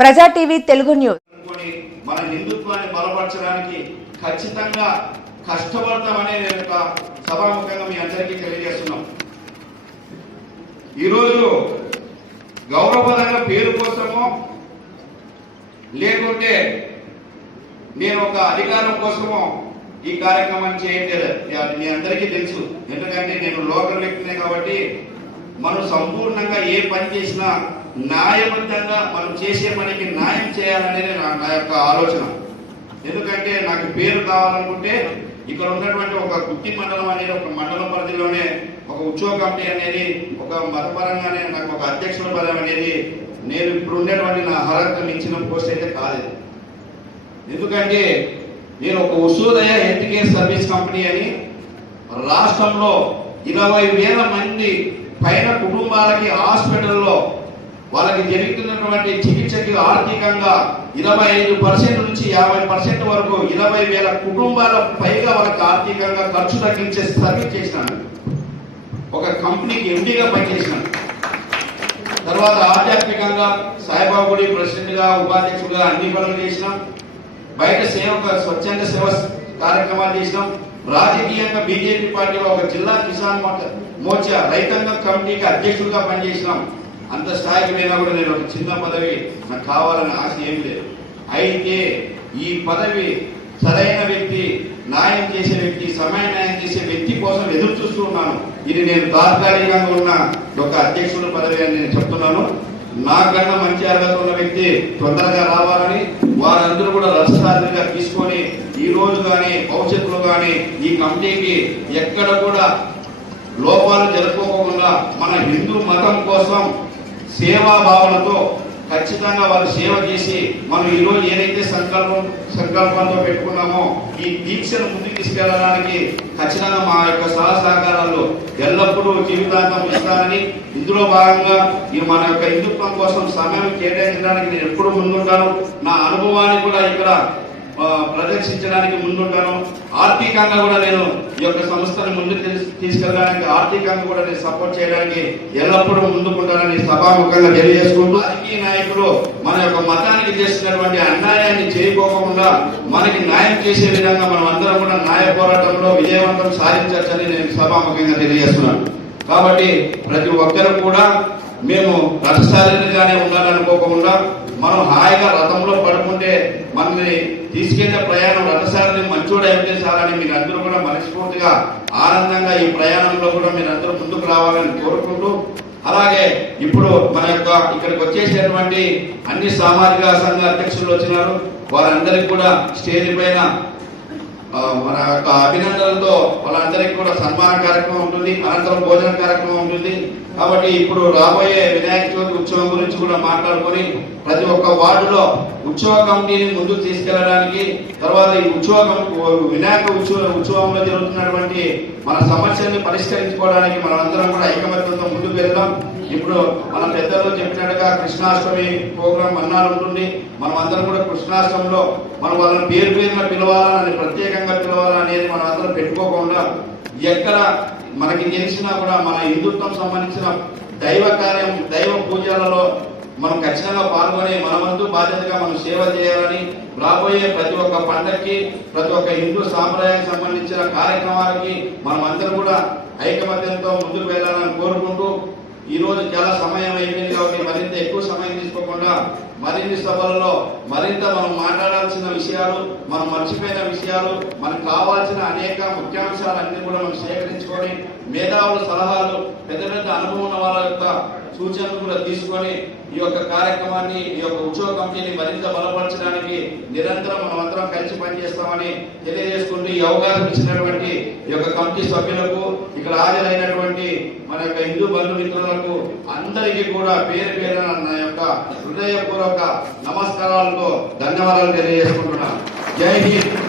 ప్రజా TV Telugu news మన హిందుత్వాన్ని బలపరచడానికి ఖచ్చితంగా కష్టపడతామనే సభాముఖంగా మీ అందరికీ తెలియజేస్తున్నాం. ఈరోజు గౌరవపరంగా పేరు కోసమో లేకుంటే నేను ఒక అధికారం కోసమో ఈ కార్యక్రమాన్ని చేయట్లేదు. మీ అందరికీ తెలుసు, ఎందుకంటే నేను లోకల్ వ్యక్తినే కాబట్టి మనం సంపూర్ణంగా ఏ పని చేసినా న్యాయబద్ధంగా మనం చేసే పనికి న్యాయం చేయాలనేది నా యొక్క ఆలోచన. ఎందుకంటే నాకు పేరు కావాలనుకుంటే ఇక్కడ ఉన్నటువంటి ఒక గుత్తి మండలం అనేది ఒక మండలం పరిధిలోనే ఒక ఉత్సవ కమిటీ అనేది ఒక మతపరంగానే నాకు ఒక అధ్యక్షుల పదం అనేది నేను ఇప్పుడు ఉండేటువంటి నా అర్హతకు మించిన పోస్ట్ అయితే కాలేదు. ఎందుకంటే నేను ఒక Ushodaya health care service company అని రాష్ట్రంలో 20,000 మంది పైన కుటుంబాలకి హాస్పిటల్లో వాళ్ళకి జరుగుతున్నటువంటి చికిత్సకి ఆర్థికంగా 25% నుంచి 50% వరకు 20,000 కుటుంబాల పైగా వాళ్ళకి ఆర్థికంగా ఖర్చు తగ్గించే సర్వీస్ చేసినాను. ఒక కంపెనీకి ఎండీగా పనిచేసినాను. తర్వాత ఆధ్యాత్మికంగా సాయిబాబా గుడి ప్రెసిడెంట్గా ఉపాధ్యక్షుడిగా అన్ని పనులు చేసినాం. బయట స్వచ్ఛంద సేవ కార్యక్రమాలు చేసినాం. రాజకీయంగా బీజేపీ పార్టీలో ఒక జిల్లా కిసాన్ మోర్చా రైతాంగ కమిటీకి అధ్యక్షుడిగా పనిచేసినాం. అంత స్థాయికి పోయినా కూడా నేను ఒక చిన్న పదవి నాకు కావాలని ఆశ ఏం లేదు. అయితే ఈ పదవి సరైన వ్యక్తి, న్యాయం చేసే వ్యక్తి, సమయ న్యాయం చేసే వ్యక్తి కోసం ఎదురు చూస్తూ ఉన్నాను. ఇది నేను తాత్కాలికంగా ఉన్న ఒక అధ్యక్షుల పదవి అని నేను చెప్తున్నాను. నాకన్నా మంచి అర్హత ఉన్న వ్యక్తి తొందరగా రావాలని వారందరూ కూడా రససారిగా తీసుకొని ఈ రోజు కానీ భవిష్యత్తులో కానీ ఈ కమిటీకి ఎక్కడ కూడా లోపాలు జరుపుకోకుండా మన హిందూ మతం కోసం సేవా భావనతో ఖచ్చితంగా వాళ్ళు సేవ చేసి మనం ఈరోజు ఏదైతే సంకల్పంతో పెట్టుకున్నామో ఈ దీక్షను ముందుకు తీసుకెళ్లడానికి ఖచ్చితంగా మా యొక్క సహకారాలు ఎల్లప్పుడూ జీవితాంతం ఇస్తానని, ఇందులో భాగంగా మన యొక్క హిందుత్వం కోసం సమయం కేటాయించడానికి నేను ఎప్పుడు ముందుంటాను. నా అనుభవాన్ని కూడా ఇక్కడ ప్రదర్శించడానికి ముందుంటాను. ఆర్థికంగా కూడా నేను ఈ యొక్క సంస్థను ముందుకు తీసుకెళ్ళడానికి ఆర్థికంగా కూడా నేను సపోర్ట్ చేయడానికి ఎల్లప్పుడూ ముందుకుంటానని సభాముఖంగా తెలియజేసుకుంటూ, రాజకీయ నాయకులు మన యొక్క మతానికి చేస్తున్నటువంటి అన్యాయాన్ని చేయకోకుండా మనకి న్యాయం చేసే విధంగా మనం అందరం కూడా న్యాయ పోరాటంలో విజయవంతం సాధించవచ్చని నేను సభాముఖంగా తెలియజేస్తున్నాను. కాబట్టి ప్రతి ఒక్కరు కూడా మేము రథసారిగానే ఉండాలనుకోకుండా మనం హాయిగా రథంలో పడుకుంటే మనల్ని తీసుకెళ్లే ప్రయాణం రథసారిని మంచోడ ఎంపేసాలని మీరు అందరూ కూడా మనస్ఫూర్తిగా ఆనందంగా ఈ ప్రయాణంలో కూడా మీరు అందరూ ముందుకు రావాలని కోరుకుంటూ, అలాగే ఇప్పుడు మన యొక్క ఇక్కడికి వచ్చేసినటువంటి అన్ని సామాజిక సంఘ అధ్యక్షులు వచ్చినారు. వారందరికీ కూడా స్టేజ్ పైన మన యొక్క అభినందనలతో వాళ్ళందరికీ కూడా సన్మాన కార్యక్రమం ఉంటుంది, అనంతరం భోజన కార్యక్రమం ఉంటుంది. కాబట్టి ఇప్పుడు రాబోయే వినాయక చవితి ఉత్సవం గురించి కూడా మాట్లాడుకొని ప్రతి ఒక్క వార్డులో ఉత్సవ కమిటీని ముందుకు తీసుకెళ్లడానికి, తర్వాత ఈ వినాయక ఉత్సవంలో జరుగుతున్నటువంటి మన సమస్యల్ని పరిష్కరించుకోవడానికి మనం అందరం కూడా ఐకమత్యంతో ముందుకు వెళ్దాం. ఇప్పుడు మన పెద్దలు చెప్పినట్టుగా కృష్ణాష్టమి ప్రోగ్రాం అన్నాడు ఉంటుంది. మనం అందరం కూడా కృష్ణాష్టమిలో మనం వాళ్ళని పేరు పేరున పిలవాలని, ప్రత్యేకంగా పిలవాలనేది మనం అందరం పెట్టుకోకుండా ఎక్కడ మనకి తెలిసినా కూడా మన హిందుత్వం సంబంధించిన దైవ కార్యం, దైవ పూజలలో మనం ఖచ్చితంగా పాల్గొని మన వంతు బాధ్యతగా మనం సేవ చేయాలని, రాబోయే ప్రతి ఒక్క పండగకి, ప్రతి ఒక్క హిందూ సాంప్రదాయానికి సంబంధించిన కార్యక్రమాలకి మనం అందరం కూడా ఐకమత్యంతో ముందుకు వెళ్ళాలని కోరుకుంటూ, ఈ రోజు చాలా సమయం అయిపోయింది కాబట్టి మరింత ఎక్కువ సమయం తీసుకోకుండా మరిన్ని సభలలో మరింత మనం మాట్లాడాల్సిన విషయాలు, మనం మర్చిపోయిన విషయాలు, మనకు కావాల్సిన అనేక ముఖ్యాంశాలన్నీ కూడా మనం సేకరించుకొని మేధావుల సలహాలు, పెద్ద పెద్ద అనుభవం ఉన్న వాళ్ళ యొక్క సూచనలు కూడా తీసుకొని ఈ యొక్క కార్యక్రమాన్ని, ఈ యొక్క ఉత్సవ కమిటీని మరింత బలపరచడానికి నిరంతరం మనం అందరం కలిసి పనిచేస్తామని తెలియజేసుకుంటూ, ఈ అవకాశం ఇచ్చినటువంటి ఈ యొక్క కమిటీ సభ్యులకు, ఇక్కడ హాజరైనటువంటి మన యొక్క హిందూ బంధుమిత్రులకు అందరికీ కూడా పేరు పేరున నా యొక్క హృదయపూర్వక నమస్కారాలతో ధన్యవాదాలు తెలియజేసుకుంటున్నాను. జై హింద్.